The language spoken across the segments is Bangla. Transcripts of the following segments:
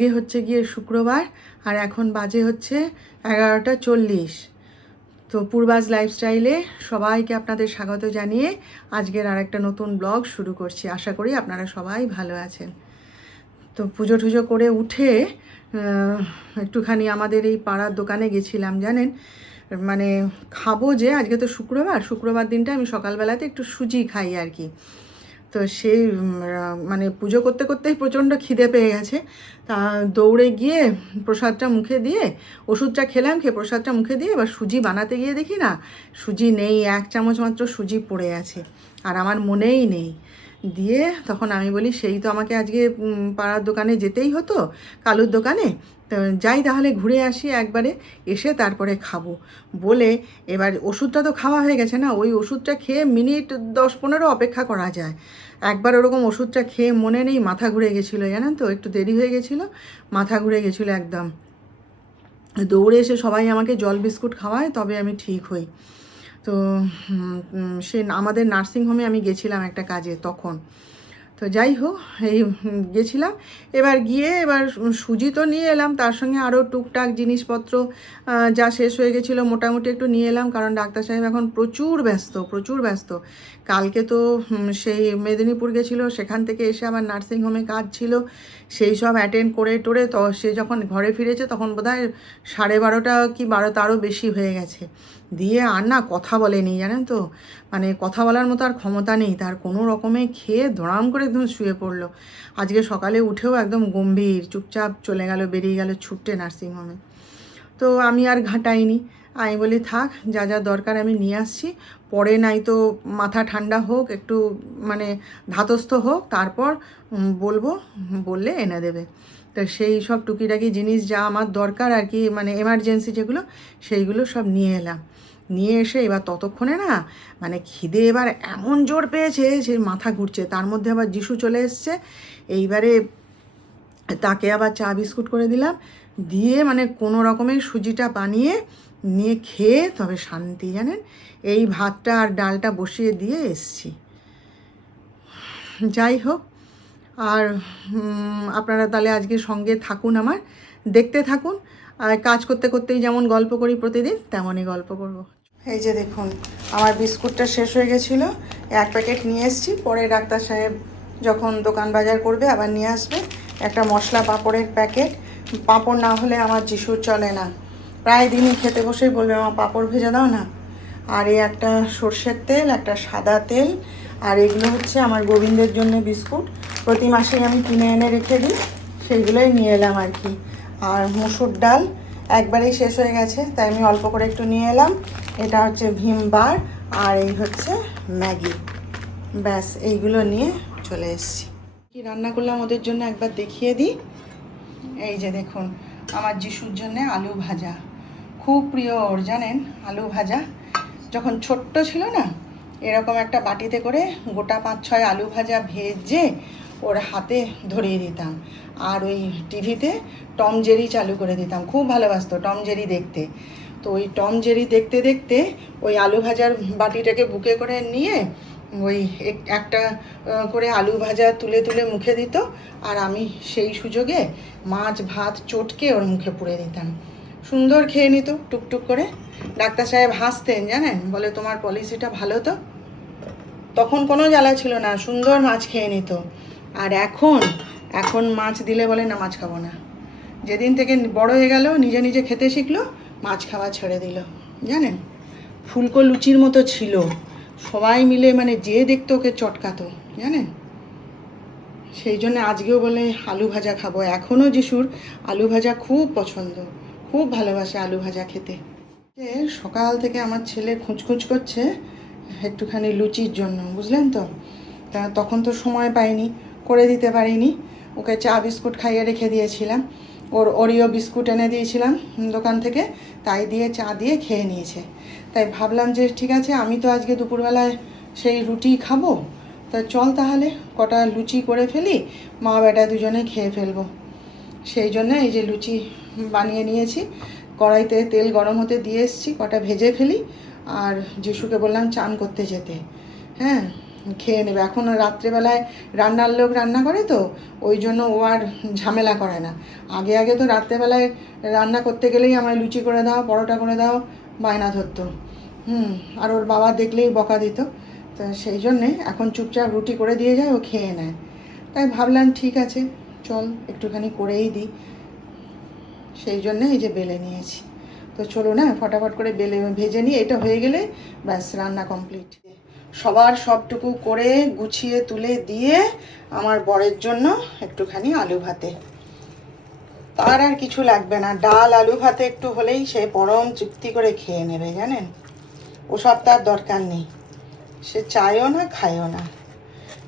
আজকে হচ্ছে গিয়ে শুক্রবার আর এখন বাজে হচ্ছে এগারোটা চল্লিশ। তো পূর্বাজ লাইফস্টাইলে সবাইকে আপনাদের স্বাগত জানিয়ে আজকের আর একটা নতুন ব্লগ শুরু করছি। আশা করি আপনারা সবাই ভালো আছেন। তো পুজো টুজো করে উঠে একটুখানি আমাদের এই পাড়ার দোকানে গেছিলাম, জানেন? মানে খাব যে, আজকে তো শুক্রবার। শুক্রবার দিনটা আমি সকালবেলাতে একটু সুজি খাই আর কি। তো সেই মানে পুজো করতে করতেই প্রচণ্ড খিদে পেয়ে গেছে। তা দৌড়ে গিয়ে প্রসাদটা মুখে দিয়ে, ওষুধটা খেলাম, খেয়ে প্রসাদটা মুখে দিয়ে এবার সুজি বানাতে গিয়ে দেখি না, সুজি নেই, এক চামচ মাত্র সুজি পড়ে আছে। আর আমার মনেই নেই। দিয়ে তখন আমি বলি, সেই তো আমাকে আজকে পাড়ার দোকানে যেতেই হতো, কালুর দোকানে। যাই তাহলে ঘুরে আসি একবারে, এসে তারপরে খাব। বলে এবার ওষুধটা তো খাওয়া হয়ে গেছে না, ওই ওষুধটা খেয়ে মিনিট দশ পনেরো অপেক্ষা করা যায়। একবার ওরকম ওষুধটা খেয়ে মনে নেই, মাথা ঘুরে গেছিল, জানেন তো? একটু দেরি হয়ে গেছিল, মাথা ঘুরে গেছিল একদম। দৌড়ে এসে সবাই আমাকে জল বিস্কুট খাওয়ায়, তবে আমি ঠিক হই। তো সে আমাদের নার্সিংহোমে আমি গেছিলাম একটা কাজে তখন। তো যাই হোক, এই গেছিলাম। এবার গিয়ে এবার সুজি তো নিয়ে এলাম, তার সঙ্গে আরও টুকটাক জিনিসপত্র যা শেষ হয়ে গেছিল মোটামুটি একটু নিয়ে এলাম, কারণ ডাক্তার সাহেব এখন প্রচুর ব্যস্ত প্রচুর ব্যস্ত। কালকে তো সেই মেদিনীপুর গেছিল, সেখান থেকে এসে আবার নার্সিংহোমে কাজ ছিল, সেই সব অ্যাটেন্ড করে টোরে তো সে যখন ঘরে ফিরেছে তখন বোধহয় সাড়ে বারোটা কি বারো তারও বেশি হয়ে গেছে। দিয়ে আর না কথা বলেনি, জানেন তো? মানে কথা বলার মতো আর ক্ষমতা নেই, তার কোনো রকমে খেয়ে ধরাম করে একদম শুয়ে পড়ল। আজকে সকালে উঠেও একদম গম্ভীর, চুপচাপ চলে গেল, বেরিয়ে গেল ছুটতে নার্সিংহোমে তো আমি আর ঘাঁটাইনি। আমি বলি, থাক, যা যা দরকার আমি নিয়ে আসছি। পরে নাই তো মাথা ঠান্ডা হোক, একটু মানে ধাতস্থ হোক, তারপর বলব, বললে এনে দেবে। তো সেই সব টুকিটাকি জিনিস যা আমার দরকার আর কি মানে এমার্জেন্সি যেগুলো, সেইগুলো সব নিয়ে এলাম। নিয়ে এসে এবার ততক্ষণে না মানে খিদে এবার এমন জোর পেয়েছে যে মাথা ঘুরছে। তার মধ্যে আবার যিশু চলে এসছে। এইবারে তাকে আবার চা, বিস্কুট করে দিলাম। দিয়ে মানে কোনো রকমের সুজিটা বানিয়ে নিয়ে খেয়ে তবে শান্তি, জানেন? এই ভাতটা আর ডালটা বসিয়ে দিয়ে এসছি। যাই হোক, আর আপনারা তাহলে আজকে সঙ্গে থাকুন আমার, দেখতে থাকুন, আর কাজ করতে করতেই যেমন গল্প করি প্রতিদিন, তেমনই গল্প করব। এই যে দেখুন, আমার বিস্কুটটা শেষ হয়ে গেছিল, এক প্যাকেট নিয়ে এসেছি, পরে ডাক্তার সাহেব যখন দোকান বাজার করবে আবার নিয়ে আসবে, একটা মশলা পাঁপড়ের প্যাকেট পাঁপড় না হলে আমার যিশুর চলে না। প্রায় দিনই খেতে বসেই বলবে আমার পাঁপড় ভেজে দাও না। আর এই একটা সর্ষের তেল, একটা সাদা তেল, আর এগুলো হচ্ছে আমার গোবিন্দের জন্য বিস্কুট। প্রতি মাসেই আমি কিনে এনে রেখে দিই, সেইগুলোই নিয়ে এলাম আর কি। আর মুসুর ডাল একবারেই শেষ হয়ে গেছে, তাই আমি অল্প করে একটু নিয়ে এলাম। এটা হচ্ছে ভীম বার, আর এই হচ্ছে ম্যাগি। ব্যাস, এইগুলো নিয়ে চলে এসছি। কি রান্না করলাম ওদের জন্য একবার দেখিয়ে দিই। এই যে দেখুন, আমার যিশুর জন্য আলু ভাজা। খুব প্রিয় ওর, জানেন? আলু ভাজা। যখন ছোট্ট ছিল না, এরকম একটা বাটিতে করে গোটা পাঁচ ছয় আলু ভাজা ভেজে ওর হাতে ধরিয়ে দিতাম। আর ওই টিভিতে টম জেরি চালু করে দিতাম। খুব ভালোবাসতো টম জেরি দেখতে। তো ওই টম জেরি দেখতে দেখতে ওই আলু ভাজার বাটিটাকে বুকে করে নিয়ে ওই এক- একটা করে আলু ভাজা তুলে তুলে মুখে দিত, আর আমি সেই সুযোগে মাছ, ভাত চটকে ওর মুখে পুড়ে দিতাম। সুন্দর খেয়ে নিত, টুকটুক করে। ডাক্তার সাহেব হাসতেন, জানেন? বলে, তোমার পলিসিটা ভালো তো? তখন কোনো জ্বালা ছিল না, সুন্দর মাছ খেয়ে নিত। আর এখন এখন মাছ দিলে বলে, না, মাছ খাব না। যেদিন থেকে বড় হয়ে গেল, নিজে নিজে খেতে শিখলো, মাছ খাওয়া ছেড়ে দিল। জানেন? ফুলকো লুচির মতো ছিল। সবাই মিলে মানে যে দেখতো ওকে চটকাতো, জানেন? সেই জন্য আজকেও বলে আলু ভাজা খাব। এখনও যিশুর আলু ভাজা খুব পছন্দ। খুব ভালোবাসে আলু ভাজা খেতে। সকাল থেকে আমার ছেলে খুঁজখুঁজ করছে একটুখানি লুচির জন্য, বুঝলেন তো? তা তখন তো সময় পাইনি, করে দিতে পারিনি। ওকে চা বিস্কুট খাইয়ে রেখে দিয়েছিলাম। ওর ওরিও বিস্কুট এনে দিয়েছিলাম দোকান থেকে, তাই দিয়ে চা দিয়ে খেয়ে নিয়েছে। তাই ভাবলাম যে ঠিক আছে, আমি তো আজকে দুপুরবেলায় সেই রুটি খাব, তা চল তাহলে কটা লুচি করে ফেলি, মা বেটা দুজনে খেয়ে ফেলব। সেই জন্য এই যে লুচি বানিয়ে নিয়েছি, কড়াইতে তেল গরম হতে দিয়ে এসেছি, কটা ভেজে ফেলি, আর যিশুকে বললাম চান করতে যেতে। হ্যাঁ খেয়ে নেবে। এখন রাত্রেবেলায় রান্নার লোক রান্না করে তো, ওই জন্য ও আর ঝামেলা করে না। আগে আগে তো রাত্রেবেলায় রান্না করতে গেলেই আমায় লুচি করে দাও, পরোটা করে দাও, বায়না ধরতো। হুম, আর ওর বাবা দেখলেই বকা দিত। তো সেই জন্যে এখন চুপচাপ রুটি করে দিয়ে যায়, ও খেয়ে নেয়। তাই ভাবলাম ঠিক আছে, চল একটুখানি করেই দিই। সেই জন্যে এই যে বেলে নিয়েছি। তো চলো না, ফটাফট করে বেলে, ভেজে নিয়ে এটা হয়ে গেলে ব্যাস রান্না কমপ্লিট। সবার সবটুকু করে গুছিয়ে তুলে দিয়ে আমার বরের জন্য একটুখানি আলু ভাতে। তার আর কিছু লাগবে না। ডাল, আলু ভাতে একটু হলেই সে পরম তৃপ্তি করে খেয়ে নেবে, জানেন? ওসব তার দরকার নেই। সে চায়ও না, খায়ও না।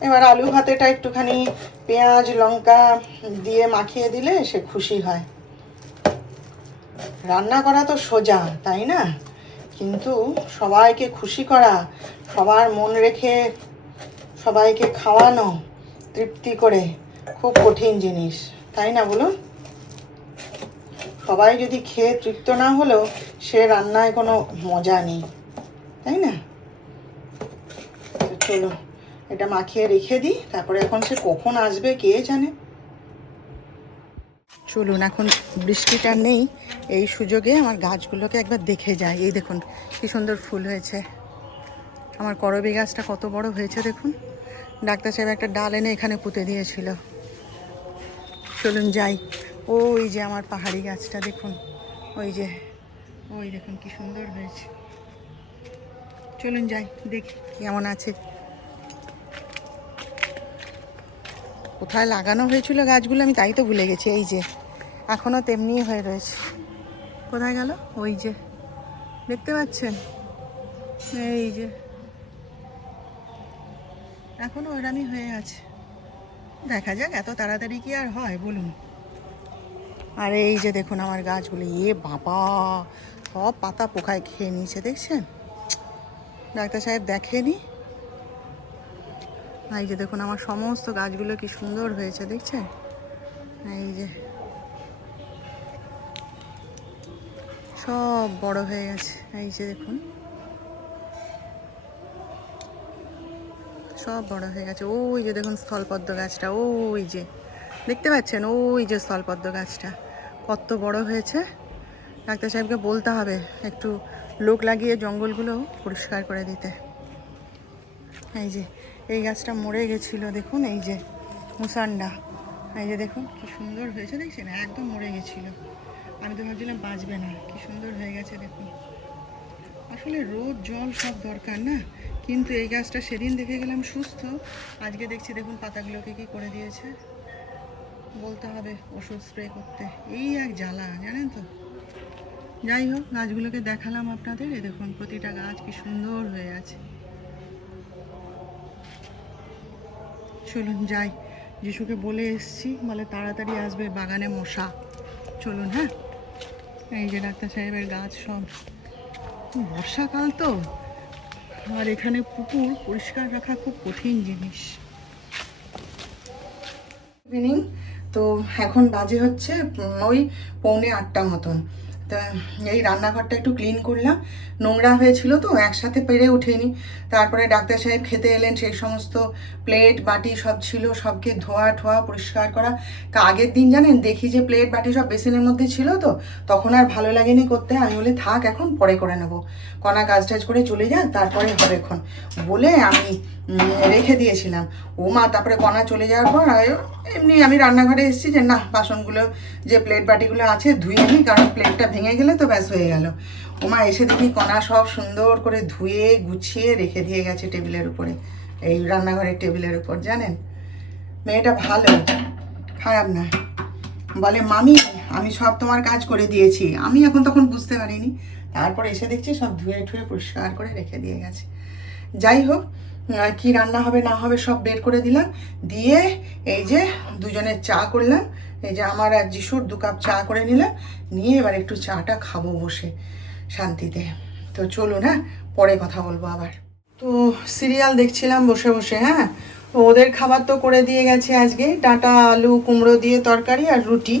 এবার আলু ভাতেটা একটুখানি পেঁয়াজ, লঙ্কা দিয়ে মাখিয়ে দিলে সে খুশি হয়। রান্না করা তো সোজা, তাই না? কিন্তু সবাইকে খুশি করা, সবার মন রেখে সবাইকে খাওয়ানো, তৃপ্তি করে খুব কঠিন জিনিস, তাই না বলুন? সবাই যদি খেয়ে তৃপ্ত না হলেও সে রান্নায় কোনো মজা নেই, তাই না? চলো এটা মাখিয়ে রেখে দিই, তারপরে এখন সে কখন আসবে কে জানে? চলুন, এখন বৃষ্টিটা নেই, এই সুযোগে আমার গাছগুলোকে একবার দেখে যাই। এই দেখুন, কি সুন্দর ফুল হয়েছে। আমার করবি গাছটা কত বড় হয়েছে দেখুন। ডাক্তার সাহেব একটা ডাল এনে এখানে পুঁতে দিয়েছিল। চলুন যাই। ওই যে আমার পাহাড়ি গাছটা দেখুন। ওই যে, ওই দেখুন কি সুন্দর হয়েছে। চলুন যাই, দেখি কেমন আছে। কোথায় লাগানো হয়েছিল গাছগুলো আমি তাই তো ভুলে গেছি। এই যে এখনও তেমনি হয়ে রয়েছে। কোথায় গেল? ওই যে। দেখতে পাচ্ছেন? এই যে। এখনও ওইরামই হয়ে আছে। দেখা যাক, এত তাড়াতাড়ি কি আর হয়, বলুন। আর এই যে দেখুন আমার গাছগুলো। এ বাবা! সব পাতা পোকায় খেয়ে নিয়েছে, দেখছেন? ডাক্তার সাহেব দেখেনি? এই যে দেখুন আমার সমস্ত গাছগুলো কি সুন্দর হয়েছে, দেখছেন? এই যে। সব বড় হয়ে গেছে। এই যে দেখুন। সব বড় হয়ে গেছে। ওই যে দেখুন স্থলপদ্ম গাছটা, ওই যে। দেখতে পাচ্ছেন? ওই যে স্থলপদ্ম গাছটা। কত বড় হয়েছে। ডাক্তার সাহেবকে বলতে হবে একটু লোক লাগিয়ে জঙ্গলগুলো পরিষ্কার করে দিতে। এই যে, এই গাছটা মরে গেছিল, দেখুন, এই যে, মুসান্ডা। এই যে দেখুন, কি সুন্দর হয়েছে, দেখছেন? একদম মরে গেছিল। আমি তো ভাবছিলাম বাঁচবে না, কি সুন্দর হয়ে গেছে দেখুন আসলে রোদ, জল সব দরকার না? কিন্তু এই গাছটা সেদিন দেখে গেলাম সুস্থ। আজকে দেখছি দেখুন পাতাগুলোকে কি করে দিয়েছে। বলতে হবে ওষুধ স্প্রে করতে। এই এক জ্বালা, জানেন তো? যাই হোক, গাছগুলোকে দেখালাম আপনাদের। এ দেখুন, প্রতিটা গাছ কি সুন্দর হয়ে আছে। চলুন যাই। যিশুকে বলে এসছি, বলে তাড়াতাড়ি আসবে বাগানে মশা। চলুন হ্যাঁ? এই যে ডাক্তার সাহেবের গাছ সব। বর্ষাকাল তো। আর এখানে পুকুর পরিষ্কার রাখা খুব কঠিন জিনিস। তো এখন বাজে হচ্ছে ওই পৌনে আটটা মতন। তা এই রান্নাঘরটা একটু ক্লিন করলাম। নোংরা হয়েছিল তো, একসাথে পেরে ওঠেনি তারপরে ডাক্তার সাহেব খেতে এলেন, সেই সমস্ত প্লেট বাটি সব ছিল, সবকে ধোয়া ঠোয়া, পরিষ্কার করা। তা আগের দিন জানেন, দেখি যে প্লেট বাটি সব বেসিনের মধ্যে ছিল তো, তখন আর ভালো লাগেনি করতে। আমি বলি, থাক এখন, পরে করে নেব। কণা কাজ টাজ করে চলে যান তারপরে হবে এখন। বলে আমি রেখে দিয়েছিলাম। ও মা, তারপরে কণা চলে যাওয়ার পর এমনি আমি রান্নাঘরে এসেছি যে না, বাসনগুলো, যে প্লেট বাটিগুলো আছে ধুয়ে নিই কারণ প্লেটটা ভেঙে গেলে তো ব্যাস হয়ে গেল। ওমা এসে দেখি কণা সব সুন্দর করে ধুয়ে, গুছিয়ে রেখে দিয়ে গেছে টেবিলের উপরে। এই রান্নাঘরের টেবিলের উপর, জানেন? মেয়েটা ভালো, খারাপ না। বলে, মামি, আমি সব তোমার কাজ করে দিয়েছি। আমি এখন তখন বুঝতে পারিনি। তারপর এসে দেখছি সব ধুয়ে ঠুয়ে পরিষ্কার করে রেখে দিয়ে গেছে। যাই হোক কি রান্না হবে না হবে সব বের করে দিলাম। দিয়ে এই যে দুজনের চা করলাম। এই যে আমার আর যিশুর দু কাপ চা করে নিলাম। নিয়ে এবার একটু চাটা খাব বসে শান্তিতে। তো চলুন হ্যাঁ পরে কথা বলব আবার। তো সিরিয়াল দেখছিলাম বসে বসে হ্যাঁ? ওদের খাবার তো করে দিয়ে গেছে আজকে। ডাঁটা, আলু, কুমড়ো দিয়ে তরকারি আর রুটি।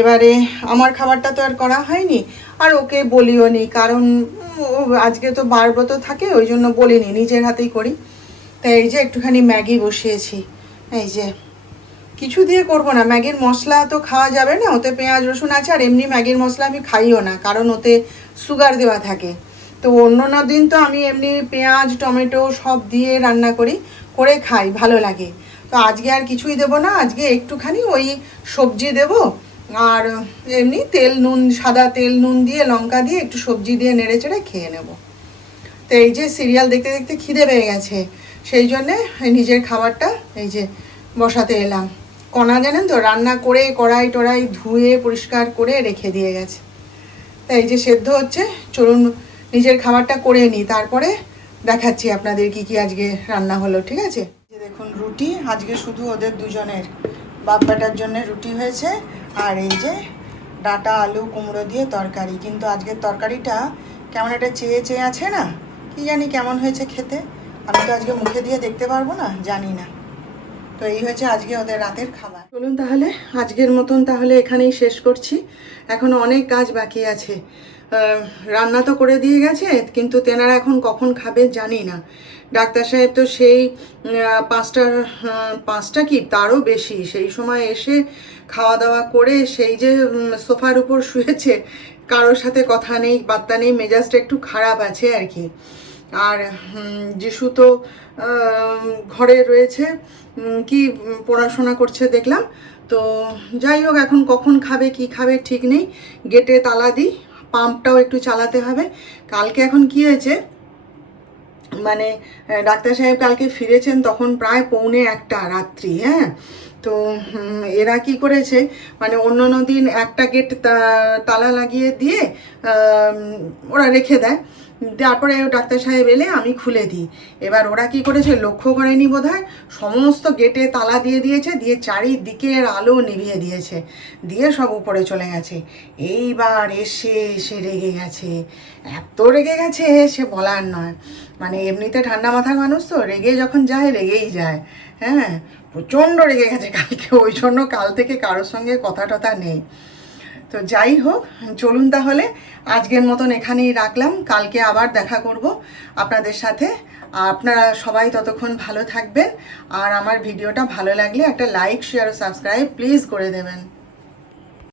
এবারে আমার খাবারটা তো আর করা হয়নি। আর ওকে বলিও নি, কারণ আজকে তো বারব্রত থাকে, ওই জন্য বলিনি, নিজের হাতেই করি। তাই এই যে একটুখানি ম্যাগি বসিয়েছি। এই যে। কিছু দিয়ে করব না, ম্যাগির মশলা তো খাওয়া যাবে না, ওতে পেঁয়াজ, রসুন আছে, আর এমনি ম্যাগির মশলা আমি খাইও না, কারণ ওতে সুগার দেওয়া থাকে। তো অন্য দিন তো আমি এমনি পেঁয়াজ, টমেটো সব দিয়ে রান্না করি, করে খাই, ভালো লাগে। তো আজকে আর কিছুই দেবো না, আজকে একটুখানি ওই সবজি দেব, আর এমনি তেল নুন, সাদা তেল নুন দিয়ে, লঙ্কা দিয়ে একটু সবজি দিয়ে নেড়ে চেড়ে খেয়ে নেব। তো এই যে সিরিয়াল দেখতে দেখতে খিদে পেয়ে গেছে। সেই জন্যে নিজের খাবারটা এই যে বসাতে এলাম। কণা জানেন তো, রান্না করে কড়াই টড়াই ধুয়ে পরিষ্কার করে রেখে দিয়ে গেছে। তাই এই যে সেদ্ধ হচ্ছে, চলুন নিজের খাবারটা করে নিই, তারপরে দেখাচ্ছি আপনাদের কি কি আজকে রান্না হলো, ঠিক আছে? দেখুন রুটি, আজকে শুধু ওদের দুজনের বাপ বেটার জন্য রুটি হয়েছে, আর এই যে ডাটা, আলু, কুমড়ো দিয়ে তরকারি। কিন্তু আজকের তরকারিটা কেমন একটা চেয়ে চেয়ে আছে না? কি জানি কেমন হয়েছে খেতে। আমি তো আজকে মুখে দিয়ে দেখতে পারব না, জানি না। তো এই হয়েছে আজকে ওদের রাতের খাবার। চলুন তাহলে, আজকের মতন তাহলে এখানেই শেষ করছি। এখনও অনেক কাজ বাকি আছে। রান্না তো করে দিয়ে গেছে, কিন্তু তেনারা এখন কখন খাবে জানি না। ডাক্তার সাহেব তো সেই পাঁচটার পাঁচটা কি, তারও বেশি। সেই সময় এসে খাওয়া দাওয়া করে সেই যে সোফার উপর শুয়েছে, কারোর সাথে কথা নেই, বার্তা নেই, মেজাজটা একটু খারাপ আছে আর কি। আর যিশু তো ঘরে রয়েছে কি পড়াশোনা করছে দেখলাম। তো যাই হোক, এখন কখন খাবে, কি খাবে ঠিক নেই। গেটে তালা দিই, পাম্পটাও একটু চালাতে হবে। কালকে এখন কি হয়েছে? মানে ডাক্তার সাহেব কালকে ফিরেছেন তখন প্রায় পৌনে একটা রাত্রি হ্যাঁ? তো এরা কি করেছে? মানে অন্য দিন একটা গেট তালা লাগিয়ে দিয়ে ওরা রেখে দেয়। তারপরে ডাক্তার সাহেব এলে আমি খুলে দিই। এবার ওরা কি করেছে, লক্ষ্য করেনি বোধ সমস্ত গেটে তালা দিয়ে দিয়েছে, দিয়ে চারিদিকের আলো নিভিয়ে দিয়েছে। দিয়ে সব উপরে চলে গেছে। এইবার এসে এসে রেগে গেছে। এত রেগে গেছে, সে বলার নয়। মানে এমনিতে ঠান্ডা মাথার মানুষ তো, রেগে যখন যায়, রেগেই যায়। হ্যাঁ প্রচণ্ড রেগে গেছে কালকে। ওই জন্য কাল থেকে কারোর সঙ্গে কথা টথা নেই। তো যাই হোক, চলুন তাহলে। আজকের মতন এখানেই রাখলাম। কালকে আবার দেখা করব আপনাদের সাথে। আপনারা সবাই ততক্ষণ ভালো থাকবেন। আর আমার ভিডিওটা ভালো লাগলে একটা লাইক, শেয়ার ও সাবস্ক্রাইব প্লিজ করে দেবেন।